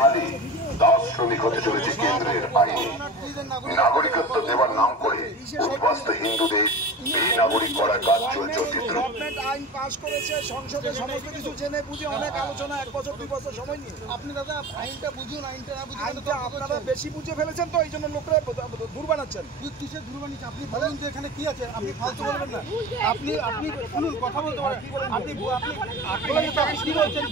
বাঙালি দাস শ্রমিক হতে চলেছে কেন্দ্রের আইনে। নাগরিকত্ব দেওয়ার নাম করে উদ্বাস্ত হিন্দুদের বেনাগরিক করার কাজ চলছে অতীত্র। গভর্নমেন্ট আইন পাস করেছে, সংসদে সমস্ত কিছু জেনে বুঝে অনেক আলোচনা, 1 বছর 2 বছর সময় নিয়ে। আপনি দাদা আইনটা বুঝুন, আইনটা না বুঝুন তো আপনারা বেশি বুঝে ফেলেছেন, তো এই জন্য লোকরা দূর বানাচ্ছেন। কিসের দূর বানিয়েছে? আপনি বলুন যে এখানে কি আছে, আপনি ফালতু বলবেন না। আপনি শুনুন, কথা বলতে পারেন। আপনি কি বলছেন?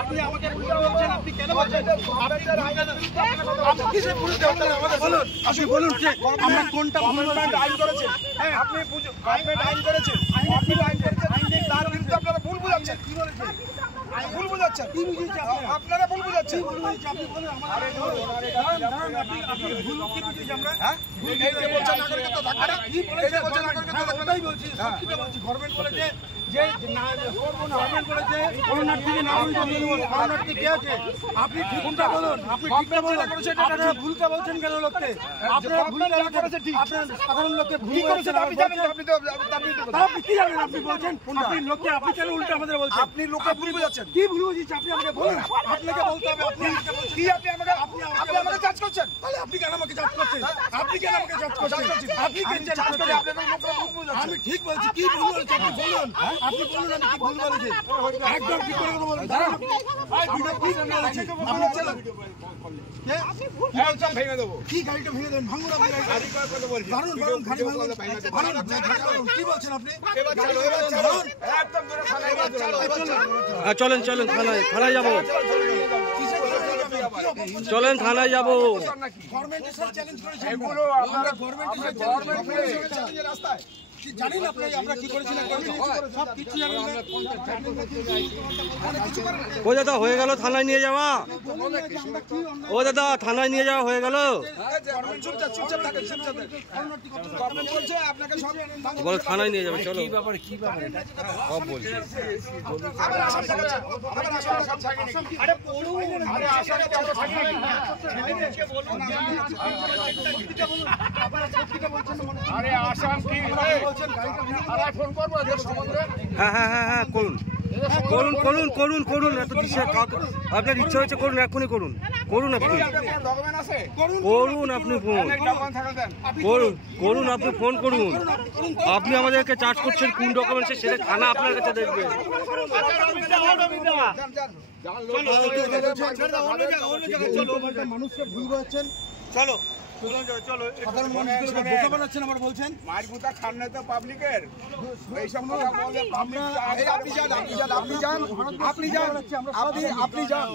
আপনি আমাকে বলছেন, আপনি কেন বলছেন? আপনি কিসের বিরুদ্ধে আমাদের বলুন, আপনি বলুন যে আমরা কোনটা গভর্নমেন্ট আইন করেছে। হ্যাঁ, আপনি গভর্নমেন্ট আইন করেছে, আপনি আইন করেছেন, তার বিরুদ্ধে আপনারা ভুল বুঝাচ্ছেন। কি বলেছেন? ভুল বুঝাচ্ছেন, কি বুঝিয়েছে আপনারা? ভুল বুঝাচ্ছেন। আপনি বলুন আমাদের আপনি ভুল কি বুঝিয়েছি আমরা? হ্যাঁ, এই যে বলছেন নাগরিকত্ব থাকবে না, কি বলেছে? বলছেন নাগরিকত্ব থাকবে না, বলছি সত্যিটা বলছি। গভর্নমেন্ট বলেছে যে গভর্নমেন্ট বলেছে শরণার্থীকে নাগরিকত্ব দেব। শরণার্থী কে আছে? আপনি ঠিকটা বলুন, আপনি ঠিকটা বলুন। আপনারা ভুলটা বলছেন কেন লোককে? আপনারা ভুলটা করেছে ঠিক, আপনারা সাধারণ লোককে ভুল করেছেন। আপনি জানেন, আপনি কি জানেন? আপনি বলছেন আপনি লোককে, আপনি কেন উল্টো আমাদের বলছেন? আপনি লোককে ভুল বুঝাচ্ছেন। কি ভুল বুঝিয়েছে আপনি আমাকে বলুন। আপনাকে বলতে হবে। আপনি কি আপনি আমাকে জাজ করছেন? তাহলে আপনি কেন আমাকে জাজ করছেন? আপনি কেন আমাকে জাজ করছেন? আপনি কেন জাজ করছেন? আমি ঠিক বলছি, কি ভুল বলেছি আপনি বলুন। আপনি বলুন আমি কি ভুল বলেছি, একদম ঠিক করে বলুন। দাঁড়ান, আপনি চলুন, ভেঙে দেবো। কি গাড়িটা ভেঙে দেবেন? ভাঙুন আপনি গাড়ি কথা বলছি। দাঁড়ুন দাঁড়ুন, গাড়ি ভাঙুন। কি বলছেন আপনি? চলেন চলেন, থানায় যাবো। চলেন থানায় যাবো। জানেন আপনি আমরা কি করেছি না করেছি? সব কিছু জানেন না। ও দাদা হয়ে গেল থানায় নিয়ে যাওয়া। ও দাদা থানায় নিয়ে যাওয়া হয়ে গেল। বলো থানায় নিয়ে যাবে, চলো। সব বলছি। হ্যাঁ হ্যাঁ হ্যাঁ হ্যাঁ, করুন করুন করুন করুন করুন। এত কিসে আপনার ইচ্ছা হয়েছে করুন, এখনই করুন। করুন আপনি, করুন আপনি ফোন করুন, করুন আপনি ফোন করুন। আপনি আমাদেরকে চার্জ করছেন কোন ডকুমেন্টসে, সেটা থানা আপনার কাছে দেখবে। মানুষকে ভুল বলছেন। চলো চলো, সাধারণ মানুষকে বোকা বানাচ্ছেন আবার বলছেন মারগুতা খান না তো পাবলিকের এইসব কথা বলে। আপনি যান, আপনি যান, আপনি যান, আপনি যান, আপনি যান।